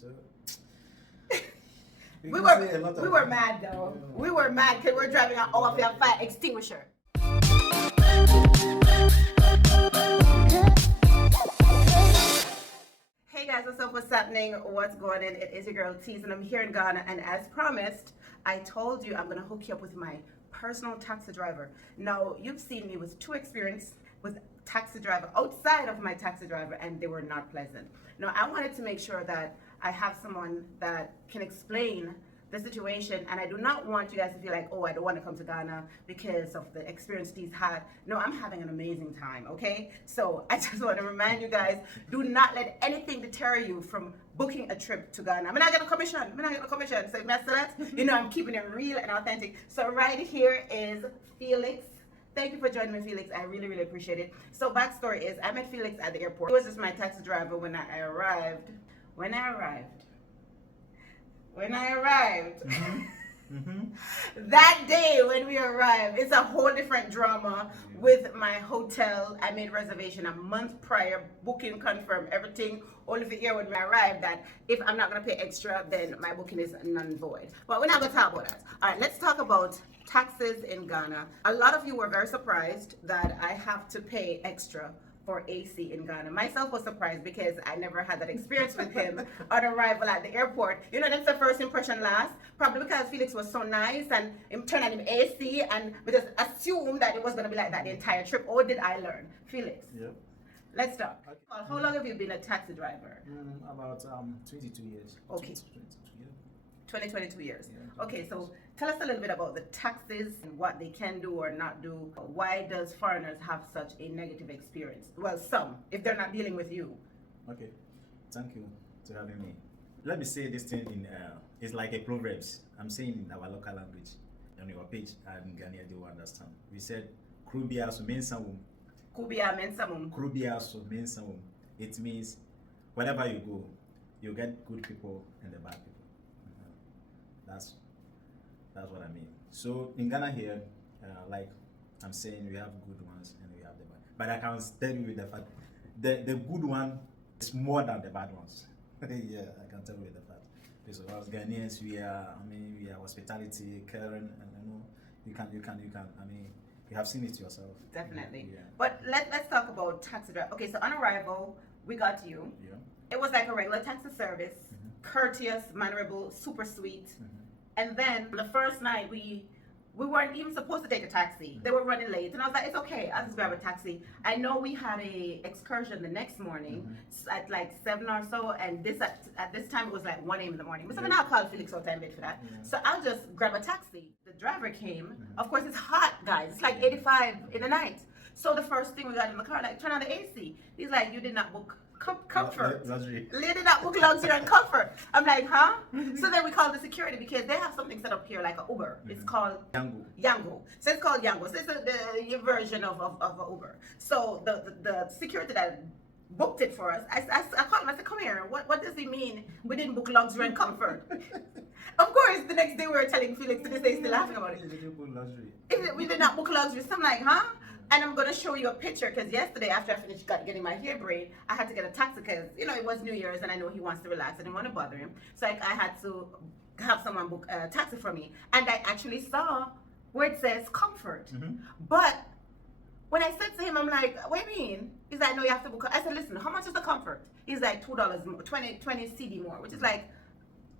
So We were mad though. Yeah. We were mad because we're driving off your fire extinguisher. Hey guys, what's up? What's happening? What's going on? It is your girl Tease, and I'm here in Ghana. And as promised, I told you I'm gonna hook you up with my personal taxi driver. Now you've seen me with two experiences with taxi driver outside of my taxi driver, and they were not pleasant. Now I wanted to make sure that I have someone that can explain the situation, and I do not want you guys to feel like, oh, I don't want to come to Ghana because of the experience he's had. No, I'm having an amazing time, okay? So I just want to remind you guys, do not let anything deter you from booking a trip to Ghana. I'm not getting a commission. So if that's that, you know, I'm keeping it real and authentic. So right here is Felix. Thank you for joining me, Felix. I really, really appreciate it. So backstory is, I met Felix at the airport. He was just my taxi driver when I arrived. That day when we arrived, it's a whole different drama with my hotel. I made reservation a month prior, booking confirmed, everything, only for here when we arrived that if I'm not going to pay extra, then my booking is non-void. But we're not going to talk about that. All right, let's talk about taxes in Ghana. A lot of you were very surprised that I have to pay extra for AC in Ghana. Myself was surprised because I never had that experience with him on arrival at the airport. You know, that's the first impression last. Probably because Felix was so nice and him turned on him AC, and we just assumed that it was going to be like that the entire trip. Or did I learn? Felix, yep. Let's talk. Okay. How long have you been a taxi driver? About 22 years. Okay. 22 years. Yeah. Okay, so tell us a little bit about the taxes and what they can do or not do. Why does foreigners have such a negative experience? Well, some, if they're not dealing with you. Okay, thank you for having me. Let me say this thing in, it's like a proverbs. I'm saying in our local language. On your page, and Ghanaian, they will understand. We said, Krubia su mensawum. Kubia mensawum. Krubia su mensawum. It means wherever you go, you get good people and the bad people. That's what I mean. So in Ghana here, like I'm saying, we have good ones and we have the bad. But I can tell you with the fact, the good one is more than the bad ones. Yeah, I can tell you with the fact. Because as Ghanaians, we are hospitality, caring, and you know, you can. I mean, you have seen it yourself. Definitely. Yeah. But let's talk about taxi driver. Okay, so on arrival, we got you. Yeah. It was like a regular taxi service, courteous, mannerable, super sweet. And then the first night we weren't even supposed to take a taxi. They were running late, and I was like, it's okay, I'll just grab a taxi. I know we had a excursion the next morning at like 7 or so, and at this time it was like 1 a.m. in the morning. But something I'll call Felix all time for that. So I'll just grab a taxi. The driver came. Of course, it's hot, guys. It's like 85 in the night. So the first thing we got in the car, like, turn on the AC. He's like, you did not book comfort. Luxury. Lady that book luxury and comfort. I'm like, huh? So then we called the security because they have something set up here like an Uber. It's called Yango. So it's called Yango. So it's the version of an Uber. So the security that booked it for us, I called him. I said, come here. What does it mean we didn't book luxury and comfort? Of course, the next day we were telling Felix, to this day, still laughing about it. We did not book luxury. So I'm like, huh? And I'm going to show you a picture because yesterday after I finished getting my hair braid, I had to get a taxi because, you know, it was New Year's and I know he wants to relax. I didn't want to bother him. So I had to have someone book a taxi for me. And I actually saw where it says comfort. But when I said to him, I'm like, what do you mean? He's like, no, you have to book. I said, listen, how much is the comfort? He's like, $2 more, 20 CD more, which is like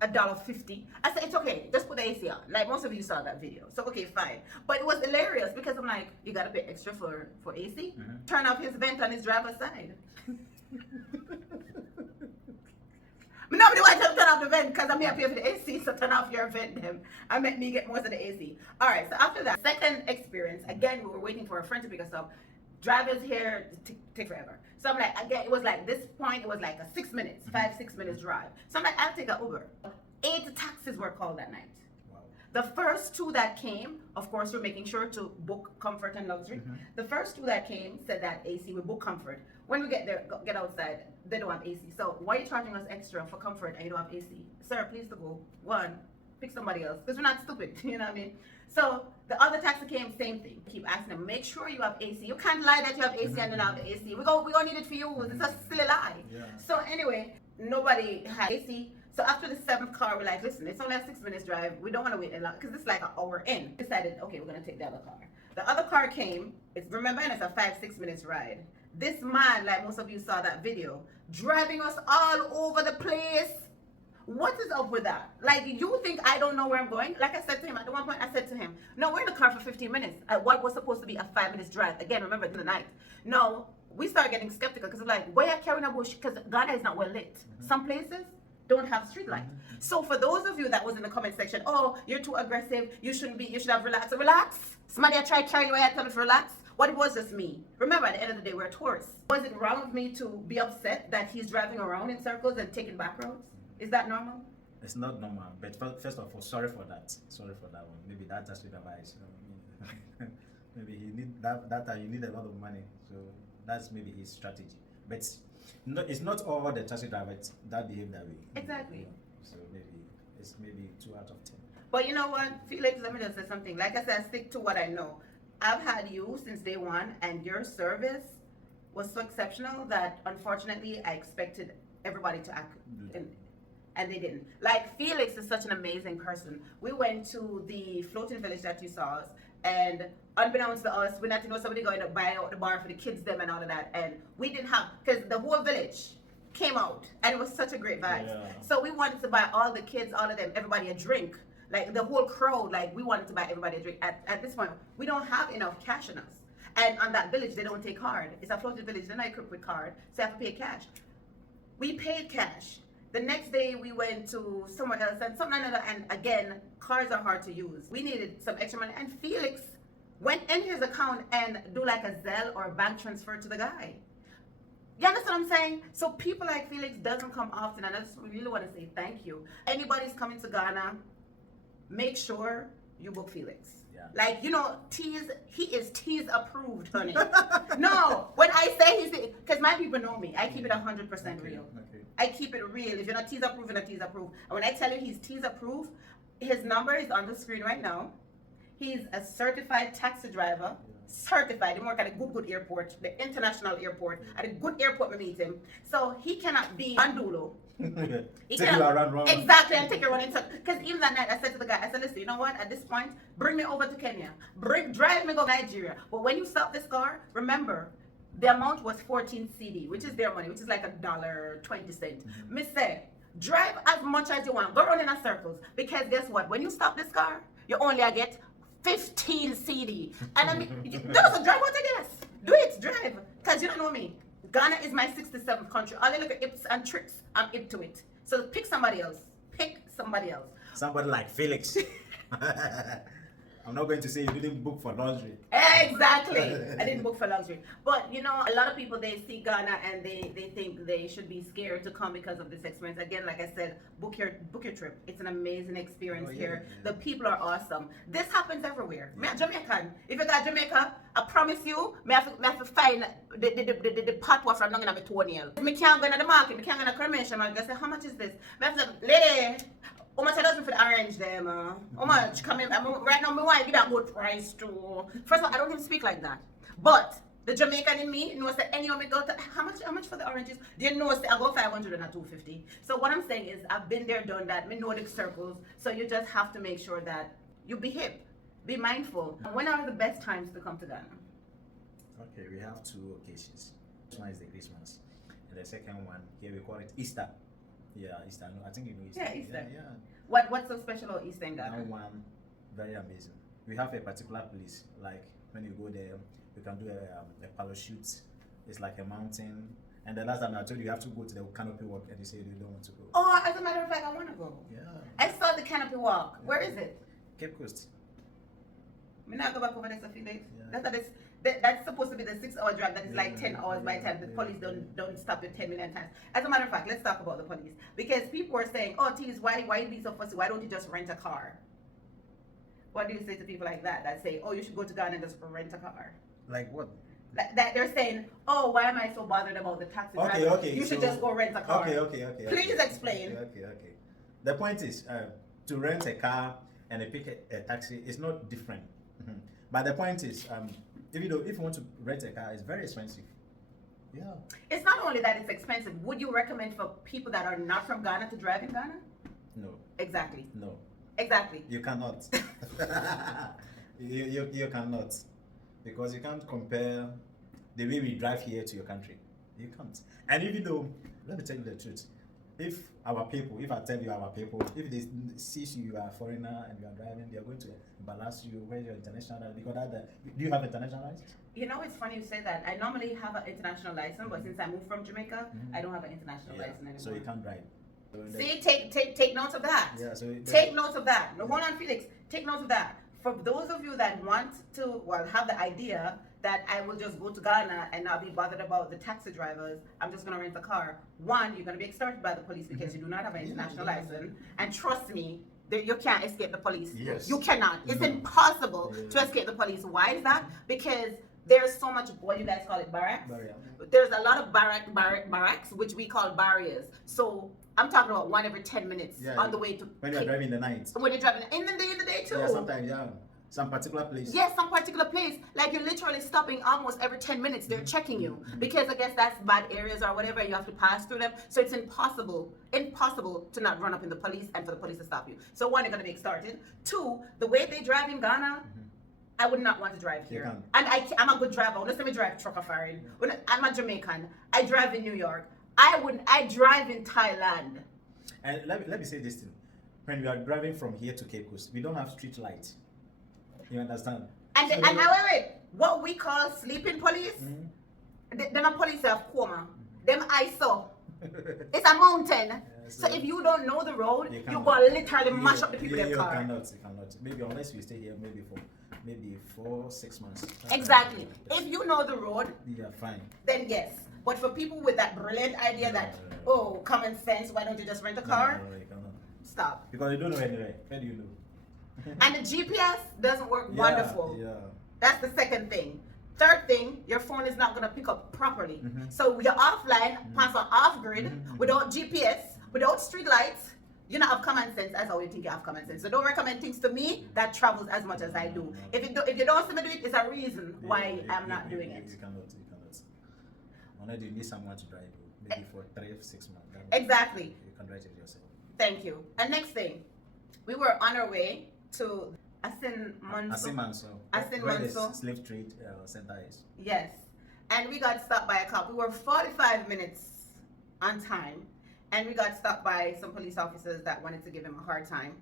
$1.50. I said, it's okay, just put the AC on. Like most of you saw that video. So okay, fine. But it was hilarious because I'm like, you gotta pay extra for AC? Turn off his vent on his driver's side. Nobody wants to turn off the vent because I'm here paying for the AC, so turn off your vent them. I meant me get most of the AC. Alright, so after that, second experience, again, we were waiting for a friend to pick us up. Drivers here take forever. So I'm like, again, it was like this point, it was like a 6 minutes, 5-6 minutes drive. So I'm like, I'll take an Uber. 8 taxis were called that night. Wow. The first 2 that came, of course, we're making sure to book comfort and luxury. The first 2 that came said that AC, we book comfort. When we get there, get outside, they don't have AC. So why are you charging us extra for comfort and you don't have AC? Sir, please to go. One, pick somebody else because we're not stupid. You know what I mean? So the other taxi came, same thing. Keep asking them, make sure you have AC. You can't lie that you have AC and don't have the AC. We gonna need it for you. It's a silly lie. So anyway, nobody had AC. So after the 7th car, we're like, listen, it's only a 6 minutes drive. We don't want to wait a lot because it's like an hour in. Decided, okay, we're gonna take the other car. The other car came. Remember, it's a 5-6 minutes ride. This man, like most of you saw that video, driving us all over the place. What is up with that? Like, you think I don't know where I'm going? Like I said to him, at one point I said to him, no, we're in the car for 15 minutes at what was supposed to be a 5 minutes drive. Again, remember, in the night. No, we started getting skeptical because it's like, why are you carrying a bush? Because Ghana is not well lit. Some places don't have street light. So for those of you that was in the comment section, oh, you're too aggressive, you shouldn't be, you should have relaxed. Relax. Somebody tried you away, I tell me to relax. What it was just me. Remember, at the end of the day, we're tourists. Was it wrong of me to be upset that he's driving around in circles and taking back roads? Is that normal? It's not normal, but first of all, sorry for that. Sorry for that one. Maybe that has to be advice. Maybe he need that time. You need a lot of money, so that's maybe his strategy. But it's not all the taxi drivers that behave that way. Exactly. So maybe it's maybe 2 out of 10. But you know what, Felix? Let me just say something. Like I said, I stick to what I know. I've had you since day one, and your service was so exceptional that unfortunately I expected everybody to act and they didn't. Like, Felix is such an amazing person. We went to the floating village that you saw us, and unbeknownst to us, we not to know somebody going to buy out the bar for the kids them and all of that, and we didn't have, because the whole village came out and it was such a great vibe. Yeah. So we wanted to buy all the kids, all of them, everybody a drink. Like, the whole crowd, like, we wanted to buy everybody a drink. At this point, we don't have enough cash in us. And on that village, they don't take card. It's a floating village, they're not equipped with card, so you have to pay cash. We paid cash. The next day we went to somewhere else and something another, and again, cards are hard to use. We needed some extra money, and Felix went in his account and do like a Zelle or a bank transfer to the guy. You understand what I'm saying? So people like Felix doesn't come often, and I just really want to say thank you. Anybody's coming to Ghana, make sure you book Felix. Yeah. Like, you know, he is T's approved, honey. No, when I say he's, because my people know me, I keep it 100% real. Okay. I keep it real. If you're not T's approved, you're not T's approved. And when I tell you he's T's approved, his number is on the screen right now. He's a certified taxi driver. Certified. He work at a good airport, the international airport. At a good airport, we meet him. So he cannot be Andulo. He take you around wrong. Exactly, and take you around. Because even that night, I said to the guy, I said, listen, you know what? At this point, bring me over to Kenya. Drive me go to Nigeria. But when you stop this car, remember, the amount was 14 CD, which is their money, which is like $1.20. Miss say, drive as much as you want. Go around in a circles. Because guess what? When you stop this car, you only get 15 CD. And I mean, just drive what I guess. Do it, drive. Because you don't know me. Ghana is my 67th country. All I look at ips and tricks, I'm ip to it. So pick somebody else. Pick somebody else. Somebody like Felix. I'm not going to say you didn't book for luxury. Exactly. I didn't book for luxury. But, you know, a lot of people, they see Ghana and they think they should be scared to come because of this experience. Again, like I said, book your trip. It's an amazing experience here. Yeah. The people are awesome. This happens everywhere. Me a Jamaican. If you got Jamaica, I promise you, me have to find the pot was from down in my toenail. Me can't go in the market, me can't go in the cremation. I say, how much is this? Me have to say, lady, how much I doesn't for the orange there, man? How much? Come in, right now, me want to give that good price too. First of all, I don't even speak like that. But the Jamaican in me knows that any of me go to, how much for the oranges? They know I go 500 and not 250. So what I'm saying is, I've been there, done that. Me know the circles. So you just have to make sure that you be hip, be mindful. When are the best times to come to Ghana? Okay, we have 2 occasions. This one is the Christmas, and the second one here we call it Easter. Yeah, Easter. I think you know Easter. Yeah, Easter. Yeah. What's so special about Easter in Ghana? That one, very amazing. We have a particular place, like when you go there, you can do a parachute. It's like a mountain. And the last time I told you, you have to go to the canopy walk, and you say you don't want to go. Oh, as a matter of fact, I want to go. Yeah. I saw the canopy walk. Yeah. Where is it? Cape Coast. Me not go back over there a few days. Yeah. That's supposed to be the 6-hour drive. That is like 10 hours by the time the police don't stop you 10 million times. As a matter of fact, let's talk about the police. Because people are saying, oh, Tees, why you be so fussy? Why don't you just rent a car? What do you say to people like that say, oh, you should go to Ghana and just rent a car? Like what? That they're saying, oh, why am I so bothered about the taxi driver? Okay. You should just go rent a car. Okay. Please explain. Okay. The point is, to rent a car and pick a taxi is not different. But the point is, if you want to rent a car, it's very expensive. Yeah. It's not only that it's expensive. Would you recommend for people that are not from Ghana to drive in Ghana? No. Exactly. No. Exactly. You cannot. you cannot. Because you can't compare the way we drive here to your country. You can't. And even though, let me tell you the truth, if I tell you our people, if they see you are a foreigner and you are driving, they are going to embarrass you. Where's your international license? Because do you have international license? You know, it's funny you say that. I normally have an international license, but since I moved from Jamaica, I don't have an international license anymore. So you can't drive. So see, take notes of that. Yeah, so take notes of that. No, hold on, Felix. Take notes of that. For those of you that want to, have the idea that I will just go to Ghana and not be bothered about the taxi drivers, I'm just going to rent a car. One, you're going to be extorted by the police because you do not have an international license. And trust me, you can't escape the police. Yes. You cannot. It's impossible to escape the police. Why is that? Because there's so much, what you guys call it, barracks? Barrier. There's a lot of barracks, which we call barriers. So I'm talking about one every 10 minutes on the way to. When you're driving in the night. When you're driving in the day too. Yeah, sometimes, yeah. Some particular place. Yes, some particular place. Like you're literally stopping almost every 10 minutes. They're checking you because I guess that's bad areas or whatever. You have to pass through them. So it's impossible to not run up in the police and for the police to stop you. So one, you're going to be extorted. Two, the way they drive in Ghana, I would not want to drive here. And I'm a good driver. Let's let me drive truck or foreign. I'm a Jamaican. I drive in New York. I drive in Thailand. And let me say this thing. When we are driving from here to Cape Coast, we don't have street lights. You understand? And wait. What we call sleeping police, them a police have coma. Them ISO. It's a mountain. So if you don't know the road, you're going to literally mash up the people in their car. You cannot. Maybe unless you stay here maybe for 6 months. Exactly. If you know the road, you're fine. Then yes. But for people with that brilliant idea common sense, why don't you just rent a car? No, you cannot. Stop. Because you don't know anywhere. Where do you know? And the GPS doesn't work wonderful. Yeah. That's the second thing. Third thing, your phone is not going to pick up properly. So you're offline, pass on off grid, without GPS, without street lights. You don't have common sense. That's how you think you have common sense. So don't recommend things to me that travels as much as I do. If you don't see me do it, it's a reason why I'm not doing it. You cannot. Unless you need someone to drive you, maybe for 3 or 6 months. Exactly. You can drive it yourself. Thank you. And next thing, we were on our way to Asin Manso. Slave trade center is. Yes. And we got stopped by a cop. We were 45 minutes on time. And we got stopped by some police officers that wanted to give him a hard time.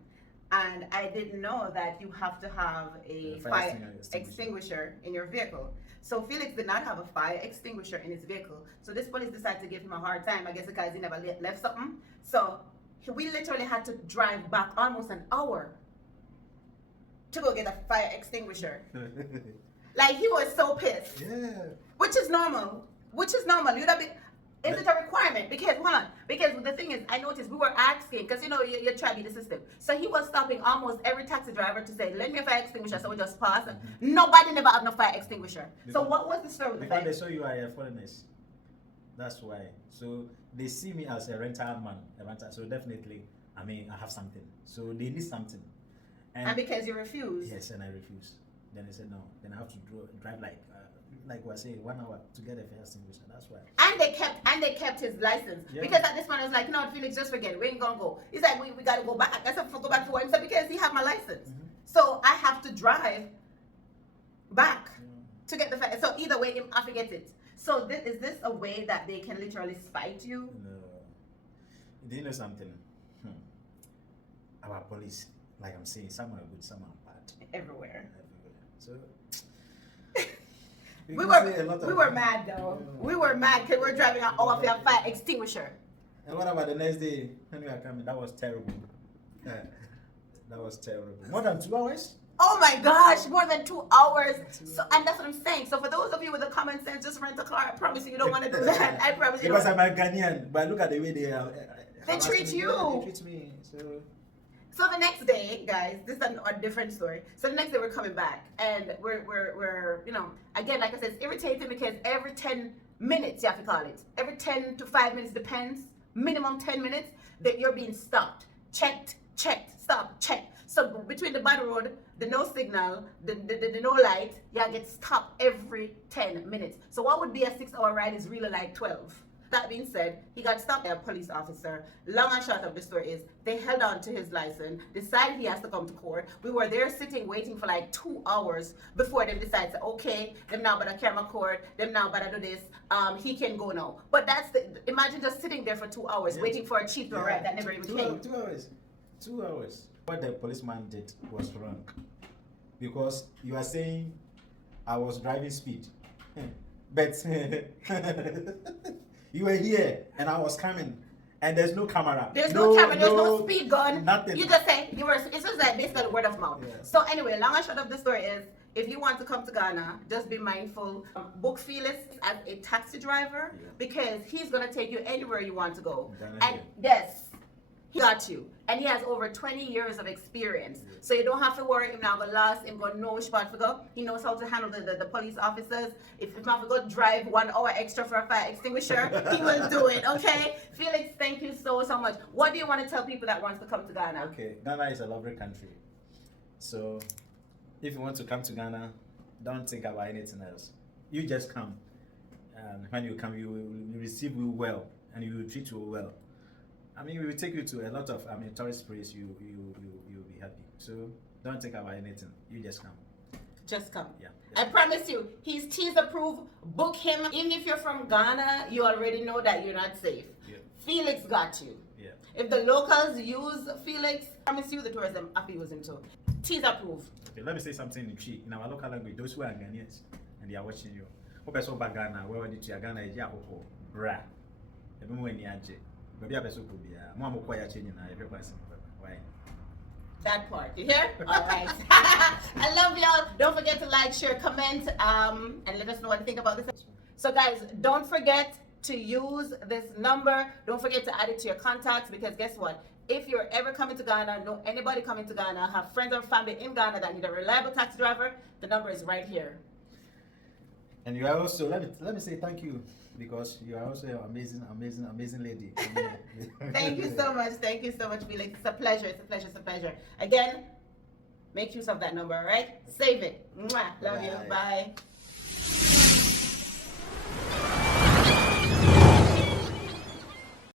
And I didn't know that you have to have a fire extinguisher in your vehicle. So Felix did not have a fire extinguisher in his vehicle. So this police decided to give him a hard time, I guess because he never left something. So we literally had to drive back almost an hour to go get a fire extinguisher. Like he was so pissed. Yeah. Which is normal. You'd have been, is it a requirement? Because the thing is, I noticed we were asking, because you're trying to beat the system. So he was stopping almost every taxi driver to say, lend me a fire extinguisher, so we just pass. Nobody never have no fire extinguisher. So what was the story with the fire? Because they saw you are a foreigners. That's why. So they see me as a rental man, so definitely, I have something. So they need something. And because you refuse? Yes, and I refuse. Then they said no. Then I have to drive like we say 1 hour to get a fire extinguisher. That's why. And they kept his license because at this point I was like, no, Felix, just forget it. We ain't gonna go. He's like, we gotta go back. I said, go back to what? He said, because he have my license, so I have to drive back to get the fire. So either way, I forget it. So is this a way that they can literally spite you? No. Do you know something? Our police, like I'm saying, some are good, some are bad. Everywhere. So we were mad though. We were mad because we're driving off your fire extinguisher. And what about the next day when we are coming? That was terrible. That was terrible. More than 2 hours? Oh my gosh, more than 2 hours. So, and that's what I'm saying. So for those of you with the common sense, just rent a car. I promise you don't want to do that. I promise you. Because I'm a Ghanaian, but look at the way they are. They treat you. They treat me. So the next day, guys, this is a different story. So the next day we're coming back, and we're again, like I said, it's irritating because every 10 minutes, you have to call it, every 10 to 5 minutes, depends, minimum 10 minutes, that you're being stopped, checked, checked, stop, check. So between the bad road, the no signal, the no light, you get stopped every 10 minutes. So what would be a 6-hour ride is really like 12. That being said, he got stopped by a police officer. Long and short of the story is they held on to his license, decided he has to come to court. We were there sitting waiting for like 2 hours before they decided, okay, them now better camera court, them now better do this, he can go now. But that's imagine just sitting there for 2 hours waiting for a chief to arrive that never even came. 2 hours. 2 hours. What the policeman did was wrong. Because you are saying I was driving speed. But you were here and I was coming and there's no camera. There's no camera, there's no speed gun. Nothing. You just say, it's just like basically word of mouth. Yeah. So anyway, long and short of the story is, if you want to come to Ghana, just be mindful. Book Felix as a taxi driver because he's going to take you anywhere you want to go. And yes, he got you. And he has over 20 years of experience. So you don't have to worry him now go lost, him go no spot to go. He knows how to handle the police officers. If you have to go drive 1 hour extra for a fire extinguisher, he will do it, okay? Felix, thank you so much. What do you want to tell people that wants to come to Ghana? Okay, Ghana is a lovely country. So if you want to come to Ghana, don't think about anything else. You just come. And when you come, you will receive you well and you will treat you well. I mean, we will take you to a lot of tourist places. You'll be happy. So don't think about anything. You just come. Just come. Yeah. I promise you, he's T's approved. Book him. Even if you're from Ghana, you already know that you're not safe. Yeah. Felix got you. Yeah. If the locals use Felix, I promise you the tourism have to use him too. T's approved. Okay, let me say something in Chi. In our local language, those who are Ghanaians and they are watching you. Who person back Ghana? Where did you Ghana? Bra. Maybe I person could be more quiet changing now. Every person. Why? That part, you hear? All right. I love y'all. Don't forget to like, share, comment, and let us know what you think about this. So guys, don't forget to use this number. Don't forget to add it to your contacts because guess what? If you're ever coming to Ghana, know anybody coming to Ghana, have friends or family in Ghana that need a reliable taxi driver, the number is right here. And you are also, let me say thank you because you are also an amazing lady. Thank you so much. Thank you so much, Felix. It's a pleasure. It's a pleasure. It's a pleasure. Again, make use of that number, all right? Save it. Mwah. Love you. Bye.